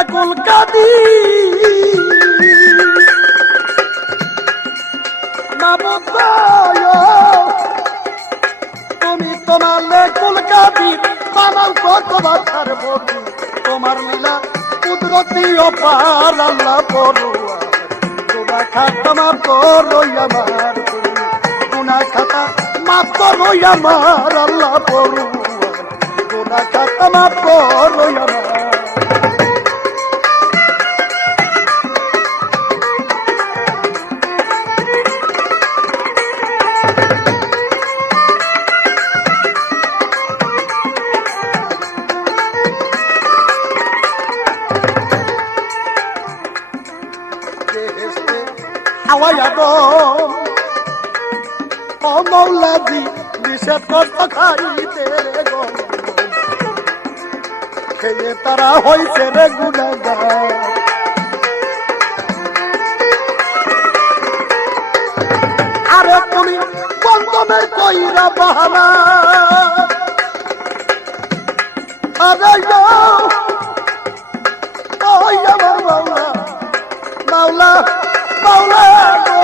ব্যাকুল কাদি তুমি তোমার লেকুল কাদি বানাও কত বাচ্চার বধু তোমার লীলা কুদরতি অপার আল্লাহ পড়ুয়া। গুনা খাতা মাপ করো আমার গুনা খাতা মাপ করো আমার আল্লাহ পড়ুয়া। গুনা খাতা মাপ করো আমার মৌলাদি নিষেধ করত খাইতে রে খেয়ে তারা হইছে রে গুণাগার আরে তুমি বন্ধনের কইরা বাহানা। আমার মাওলা মাওলা মাওলা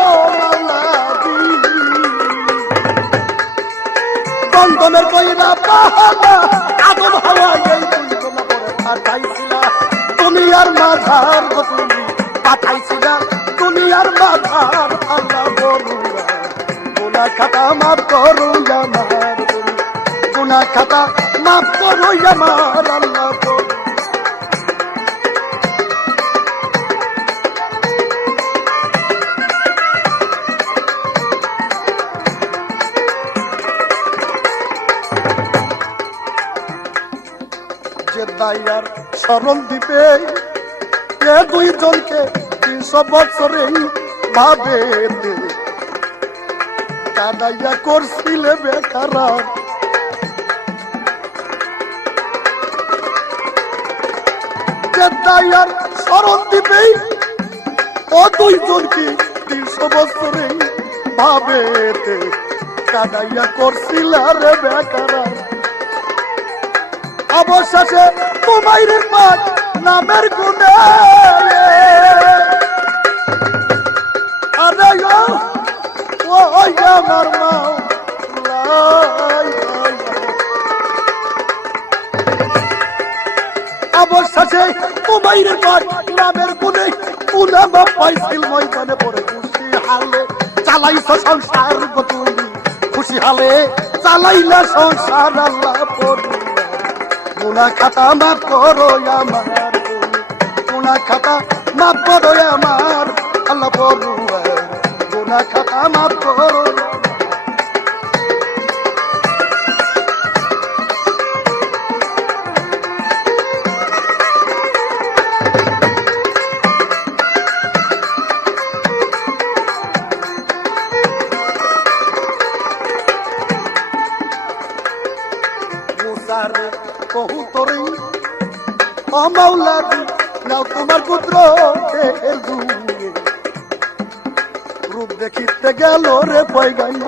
কইরা বাহানা আদম হাওয়া এই দুই গোলা পরে পাঠাইছিলা তুমি আর তুমি তুমি আর আল্লাহ গুনা খাতা মাফ করো আমার গুনা খাতা মাফ করো আমার যে দাইয়ার স্মরণ দিবে। এ দুইজনকে তিনশো বছরেই ভাবে কাদাইয়া করছিলে বেকারা যে দাইয়ার স্মরণ দিবে, ও দুইজনকে তিনশো বছরেই ভাবে কাদাইয়া করছিল রে বেকারা। অবশেষে তোমাইরের পাক নামের গুণে আরে ওই আমার লাই। অবশেষে তোমাইরের পাক নামের গুণে উলামা পাইছিল ময়দানে পড়ে, খুশি হালে চালাইছ সংসার গো তুমি খুশি হালে চালাইলা সংসার, আল্লাহ পড়িয়া গুনা খাতা মাফ করো আমার গুনা খাতা মাফ করো আমার। আল্লাহ পড়ুয়া গুনা খাতা মাফ করো অমাউলাদি নাও তোমার পুত্র রূপ দেখিতে গেল রে পয়গাইব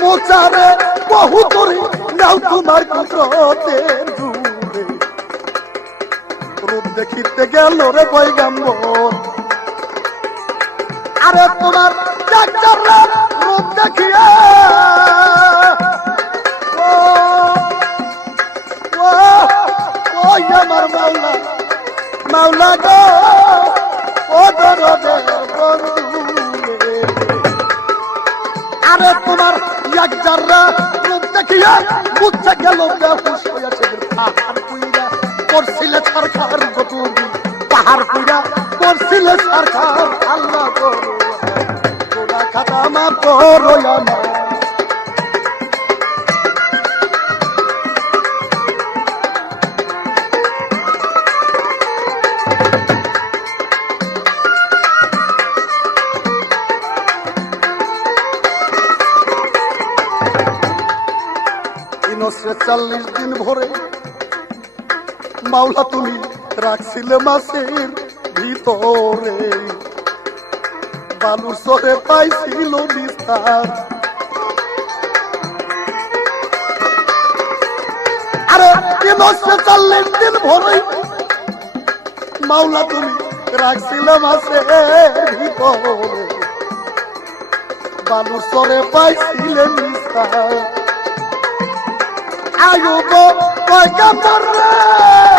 মোচারে বহু তরি নাও তোমার পুত্র রূপ দেখিতে গেল রে পয়গাম্বর। আরে তোমার রূপ দেখিয়া বুঝতে গেল বেহুশ হয়েছে পাহাড় পুইরা করছিলে সরকার গো পাহাড় পুইরা করছিলে সরকার আল্লাহ করো খাতা মা করো আমার। তিনশো চল্লিশ দিন ভরে মাওলা তুমি রাখছিলে মাসের ভিতরে। বালুর সরে পাইছিল বিস্তার। আরে তিনশো চল্লিশ দিন ভরে মাওলা তুমি রাখছিলাম আছে ভিতরে। বালুসরে পাইছিলেন নিস্তার আয়ুব কয় কাপড় রে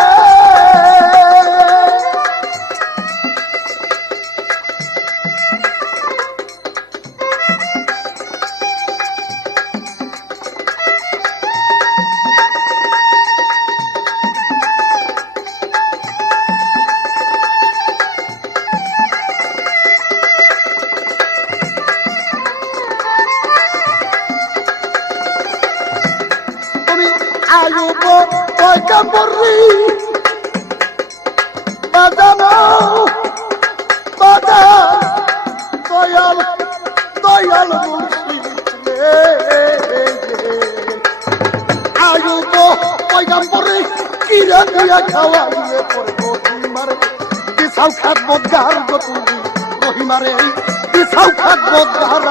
কাপড়ি বাজানো বাজান দয়াল দয়াল মুর্শিদ রে। আয়ুব কয় কাপড়ি কিরা দিয়া খাওয়াইয়ে পরে রহিমারে কিসাও খাত বদগার গো তুমি রহিমারে কিসাও খাত বদগার